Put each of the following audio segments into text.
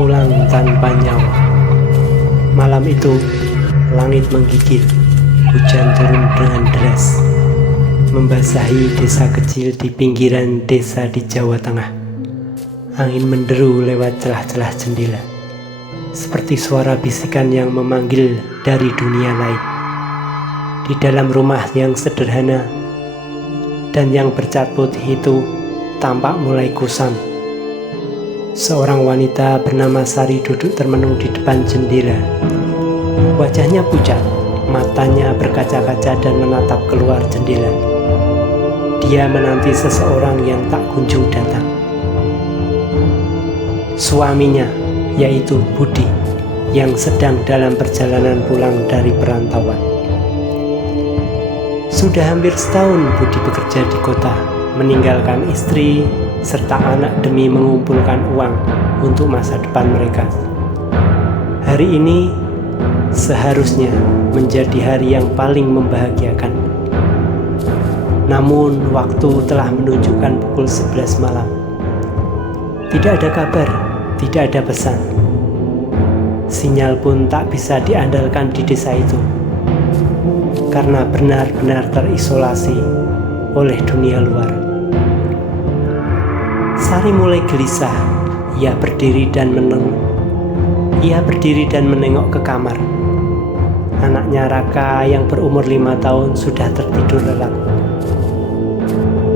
pulang tanpa nyawa. Malam itu, langit menggigil, hujan turun dengan deras, membasahi desa kecil di pinggiran desa di Jawa Tengah. Angin menderu lewat celah-celah jendela, seperti suara bisikan yang memanggil dari dunia lain. Di dalam rumah yang sederhana dan yang bercat putih itu tampak mulai kusam. Seorang wanita bernama Sari duduk termenung di depan jendela. Wajahnya pucat, matanya berkaca-kaca dan menatap keluar jendela. Dia menanti seseorang yang tak kunjung datang. Suaminya, yaitu Budi, yang sedang dalam perjalanan pulang dari perantauan. Sudah hampir setahun Budi bekerja di kota, meninggalkan istri serta anak demi mengumpulkan uang untuk masa depan mereka. Hari ini seharusnya menjadi hari yang paling membahagiakan. Namun waktu telah menunjukkan pukul 11 malam. Tidak ada kabar, tidak ada pesan. Sinyal pun tak bisa diandalkan di desa itu, karena benar-benar terisolasi oleh dunia luar. Sari mulai gelisah. Ia berdiri dan menengok ke kamar. Anaknya Raka yang berumur 5 tahun sudah tertidur lelap.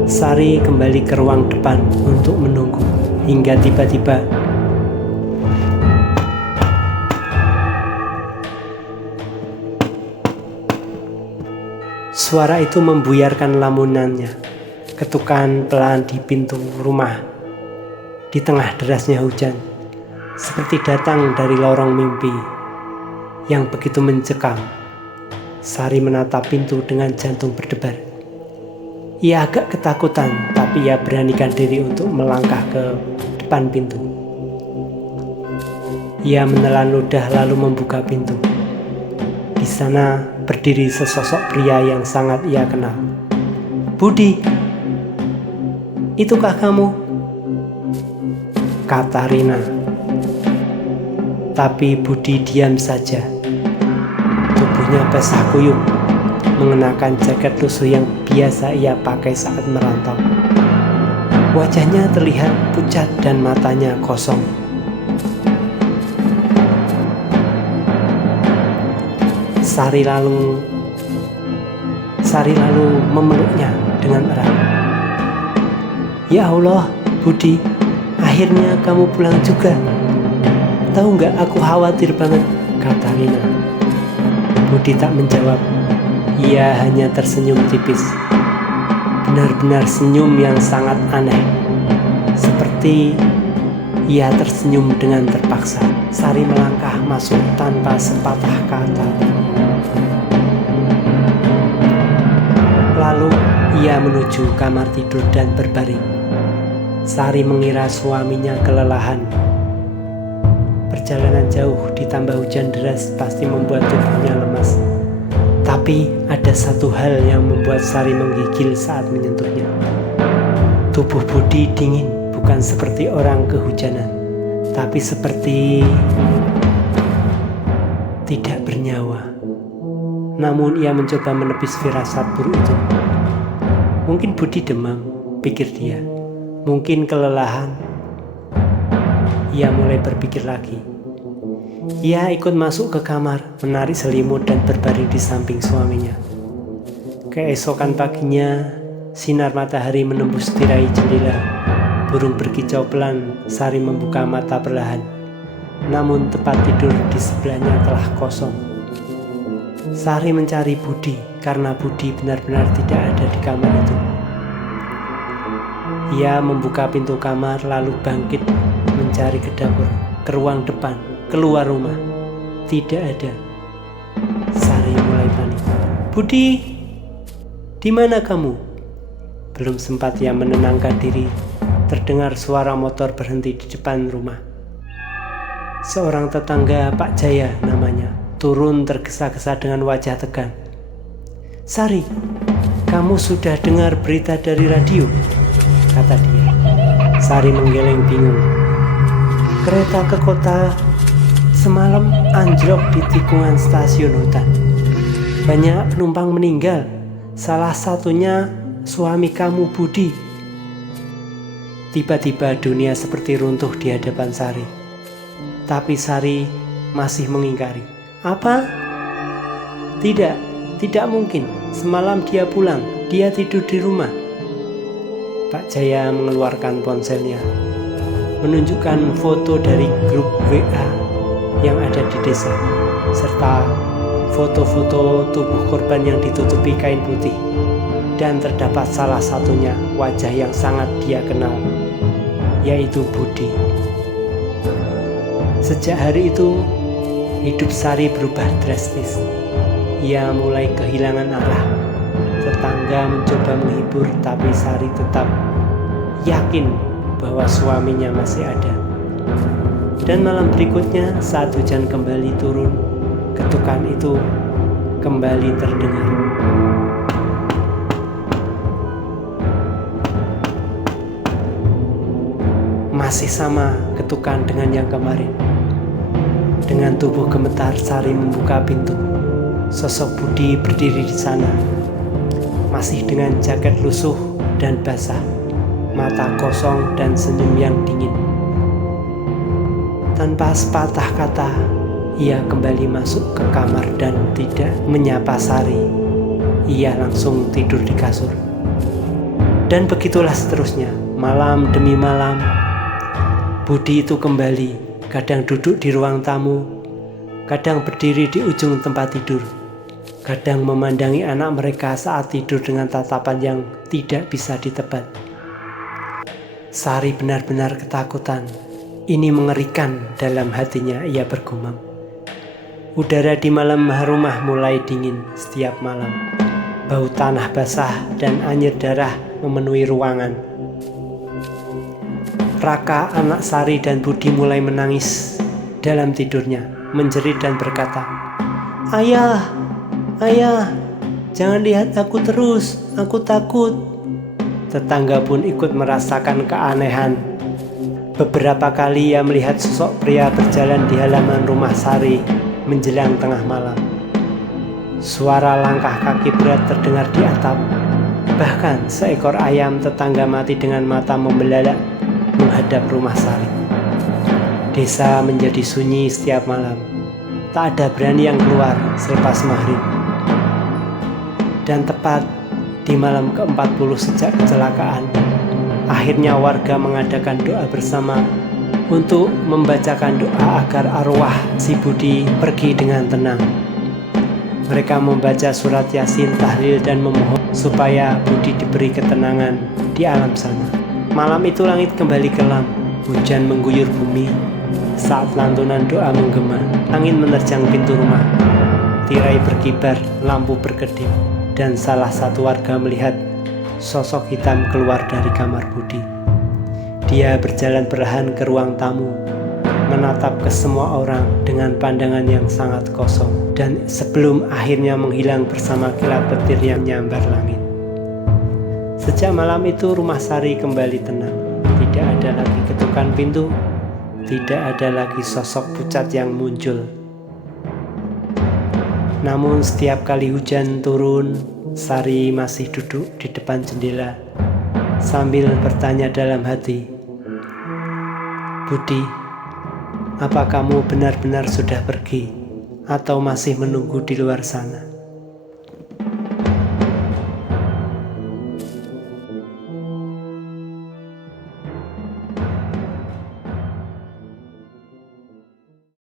Sari kembali ke ruang depan untuk menunggu hingga tiba-tiba suara itu membuyarkan lamunannya. Ketukan pelan di pintu rumah di tengah derasnya hujan, seperti datang dari lorong mimpi yang begitu mencekam. Sari menatap pintu dengan jantung berdebar. Ia agak ketakutan, tapi ia beranikan diri untuk melangkah ke depan pintu. Ia menelan ludah lalu membuka pintu. Di sana berdiri sesosok pria yang sangat ia kenal. "Budi, itukah kamu?" kata Rina. Tapi Budi diam saja. Tubuhnya basah kuyup, mengenakan jaket lusuh yang biasa ia pakai saat merantau. Wajahnya terlihat pucat dan matanya kosong. Sari lalu memeluknya dengan erat. "Ya Allah, Budi, akhirnya kamu pulang juga. Tahu nggak, aku khawatir banget," kata Rina. Budi tak menjawab. Ia hanya tersenyum tipis. Benar-benar senyum yang sangat aneh. Seperti ia tersenyum dengan terpaksa. Sari melangkah masuk tanpa sepatah kata. Lalu ia menuju kamar tidur dan berbaring. Sari mengira suaminya kelelahan. Perjalanan jauh ditambah hujan deras pasti membuat tubuhnya lemas. Tapi ada satu hal yang membuat Sari menggigil saat menyentuhnya. Tubuh Budi dingin, bukan seperti orang kehujanan, tapi seperti tidak bernyawa. Namun ia mencoba menepis firasat buruk itu. Mungkin Budi demam, pikir dia. Mungkin kelelahan. Ia mulai berpikir lagi. Ia ikut masuk ke kamar, menarik selimut dan berbaring di samping suaminya. Keesokan paginya, sinar matahari menembus tirai jendela. Burung berkicau pelan. Sari membuka mata perlahan. Namun tempat tidur di sebelahnya telah kosong. Sari mencari Budi, karena Budi benar-benar tidak ada di kamar itu. Ia membuka pintu kamar lalu bangkit mencari ke dapur, ke ruang depan, keluar rumah. Tidak ada. Sari mulai panik. "Budi, di mana kamu?" Belum sempat ia menenangkan diri, terdengar suara motor berhenti di depan rumah. Seorang tetangga, Pak Jaya namanya, turun tergesa-gesa dengan wajah tegang. "Sari, kamu sudah dengar berita dari radio?" kata dia. Sari menggeleng bingung. Kereta ke kota semalam anjlok di tikungan stasiun hutan. Banyak penumpang meninggal, salah satunya suami kamu, Budi. Tiba-tiba dunia seperti runtuh di hadapan Sari. Tapi Sari masih mengingkari. Apa? Tidak mungkin. Semalam dia pulang, dia tidur di rumah. Pak Jaya mengeluarkan ponselnya, menunjukkan foto dari grup WA yang ada di desa, serta foto-foto tubuh korban yang ditutupi kain putih. Dan terdapat salah satunya wajah yang sangat dia kenal, yaitu Budi. Sejak hari itu, hidup Sari berubah drastis. Ia mulai kehilangan arah. Tetangga mencoba menghibur, tapi Sari tetap yakin bahwa suaminya masih ada. Dan malam berikutnya, saat hujan kembali turun, ketukan itu kembali terdengar. Masih sama ketukan dengan yang kemarin. Dengan tubuh gemetar, Sari membuka pintu. Sosok Budi berdiri di sana, masih dengan jaket lusuh dan basah, mata kosong dan senyum yang dingin. Tanpa sepatah kata, ia kembali masuk ke kamar dan tidak menyapa Sari. Ia langsung tidur di kasur. Dan begitulah seterusnya, malam demi malam. Budi itu kembali, kadang duduk di ruang tamu, kadang berdiri di ujung tempat tidur, kadang memandangi anak mereka saat tidur dengan tatapan yang tidak bisa ditebak. Sari benar-benar ketakutan. Ini mengerikan dalam hatinya, ia bergumam. Udara di malam rumah mulai dingin setiap malam. Bau tanah basah dan anyir darah memenuhi ruangan. Raka, anak Sari dan Budi mulai menangis dalam tidurnya, menjerit dan berkata, "Ayah, ayah, jangan lihat aku terus, aku takut." Tetangga pun ikut merasakan keanehan. Beberapa kali ia melihat sosok pria berjalan di halaman rumah Sari menjelang tengah malam. Suara langkah kaki berat terdengar di atap. Bahkan seekor ayam tetangga mati dengan mata membelalak menghadap rumah Sari. Desa menjadi sunyi setiap malam. Tak ada berani yang keluar selepas maghrib. Dan tepat di malam ke-40 sejak kecelakaan, akhirnya warga mengadakan doa bersama untuk membacakan doa agar arwah si Budi pergi dengan tenang. Mereka membaca surat Yasin, tahlil, dan memohon supaya Budi diberi ketenangan di alam sana. Malam itu langit kembali kelam, hujan mengguyur bumi. Saat lantunan doa menggema, angin menerjang pintu rumah, tirai berkibar, lampu berkedip, dan salah satu warga melihat sosok hitam keluar dari kamar Budi. Dia berjalan perlahan ke ruang tamu, menatap ke semua orang dengan pandangan yang sangat kosong, dan sebelum akhirnya menghilang bersama kilat petir yang menyambar langit. Sejak malam itu rumah Sari kembali tenang. Tidak ada lagi ketukan pintu, tidak ada lagi sosok pucat yang muncul. Namun setiap kali hujan turun, Sari masih duduk di depan jendela sambil bertanya dalam hati, "Budi, apa kamu benar-benar sudah pergi atau masih menunggu di luar sana?"